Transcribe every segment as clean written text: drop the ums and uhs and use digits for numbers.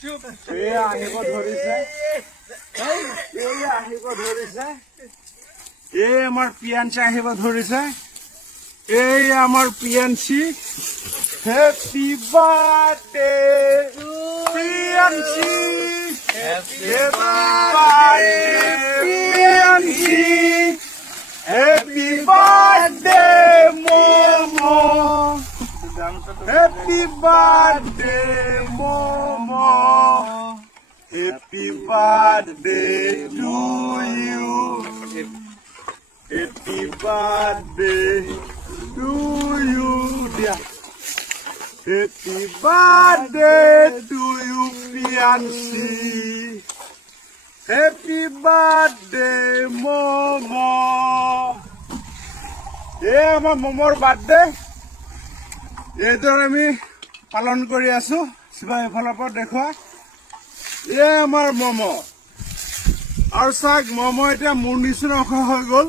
আহিব ধৰিছে আহিব ধৰিছে আমাৰ পিয়াঞ্চি আহিব ধৰিছে এই আমাৰ Piyanchi happy birthday Piyanchi happy birthday Piyanchi happy birthday Momo Happy birthday, Momo. Happy birthday to you. Happy birthday to you, dear. Happy birthday to you, fiancé. Happy birthday, Momo. Yeah, my Momo's birthday. এইদৰে আমি পালন কৰি আছো শিৱা এফালৰ পৰা দেখুৱা আমাৰ মম আৰু চাক মম এতিয়া মোৰ নিচিনা হৈ গ'ল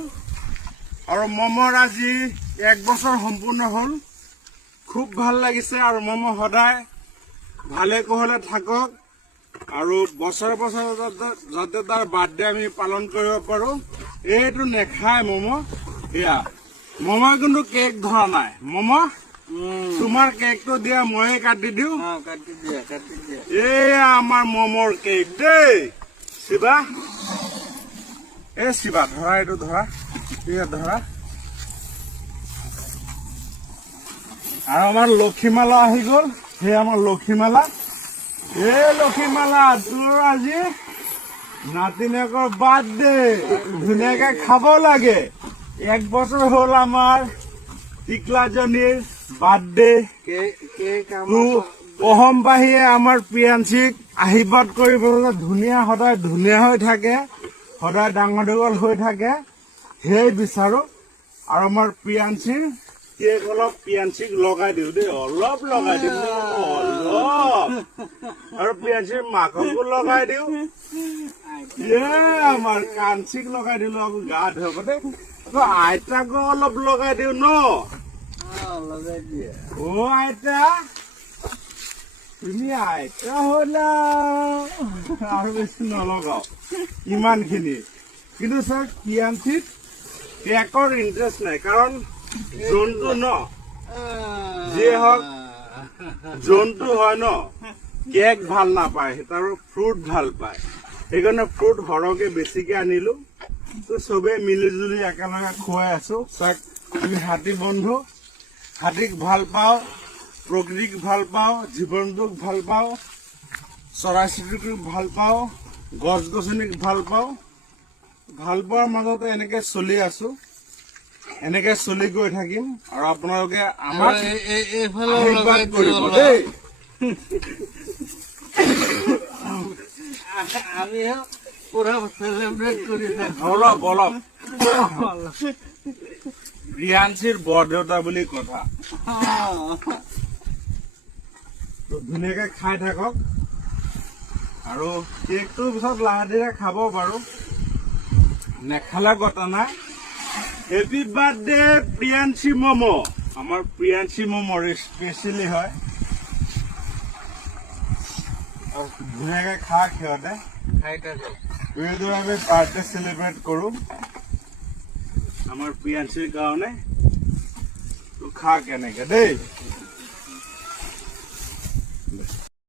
আৰু মমৰ আজি 1 বছৰ সম্পূৰ্ণ হ'ল খুব ভাল লাগিছে আৰু মম সদায় ভালে কুশলে থাকক আৰু বছৰ বছৰ যাতে তাৰ বাৰ্থডে আমি পালন কৰিব পাৰো এইটো নেখায় মম এয়া মম কিন্তু কেক ধৰা নাই মম তোমাৰ কেকটো দিয়া মই কাটি দিওঁ আমাৰ মমৰ কেক দেই শিৱা শিৱা ধৰা এইটো ধৰা ধৰা আৰু আমাৰ লক্ষীমালা আহি গ'ল আমাৰ লক্ষীমালা লক্ষীমালা তোৰ আজি নাতিনীয়েকৰ বাৰ্থডে ধুনীয়াকে খাব লাগে 1 বছৰ হ'ল আমাৰ টিকলাজনীৰ বাৰ্থডে অসমবাসীয়ে আমাৰ পিয়াঞ্চিক আশীৰ্বাদ কৰিবলৈ ধুনীয়া সদায় ধুনীয়া হৈ থাকে সদায় ডাঙৰ দীঘল হৈ থাকে সেই বিচাৰো আৰু আমাৰ পিয়াঞ্চিৰ কেক অলপ পিয়াঞ্চিক লগাই দিওঁ দেই অলপ লগাই দিওঁ অলপ আৰু পিয়াঞ্চিৰ মাককো লগাই দিওঁ আমাৰ কাঞ্চিক লগাই দিলো আকৌ গা ধুব দেই আকৌ আইতাকো অলপ লগাই দিওঁ ন আইতা তুমি আইতা হলা আৰু বেছি নলগাও ইমানখিনি কিন্তু ছাৰ পিয়াঞ্চিত কেকৰ ইণ্টাৰেষ্ট নাই কাৰণ জন্তু ন যিয়ে হওক জন্তু হয় ন কেক ভাল নাপায় তাৰ ফ্ৰুট ভাল পায় সেইকাৰণে ফ্ৰুট সৰহকে বেছিকে আনিলো চবে মিলি জুলি একেলগে খুৱাই আছো চাক আমি হাতী বন্ধু হাতীক ভাল পাওঁ প্ৰকৃতিক ভাল পাওঁ জীৱ-জন্তুক ভাল পাওঁ চৰাই চিৰিকটিক ভাল পাওঁ গছ গছনিক ভাল পাওঁ ভাল পোৱাৰ মাজতে এনেকে চলি আছো এনেকে চলি গৈ থাকিম আৰু আপোনালোকে আমাক আশীৰ্বাদ কৰিব দেই আমি পুৰা চেলিব্ৰেট কৰি অলপ অলপ ৰিয়াঞ্চিৰ বৰদেউতা বুলি কথা ধুনীয়াকে খাই থাকক আৰু কেকটোৰ পিছত লাহে ধীৰে খাব বাৰু নেখালে কথা নাই হেপি বাৰ্থডে প্ৰিয়াঞ্চি মম আমাৰ প্ৰিয়াঞ্চি মমৰ স্পেচিয়েলি হয় ধুনীয়াকে খা সিহঁতে এইদৰে আমি বাৰ্থডে চেলিব্ৰেট কৰো আমাৰ প্ৰিয়াঞ্চিৰ কাৰণে খা কেনেকে দেই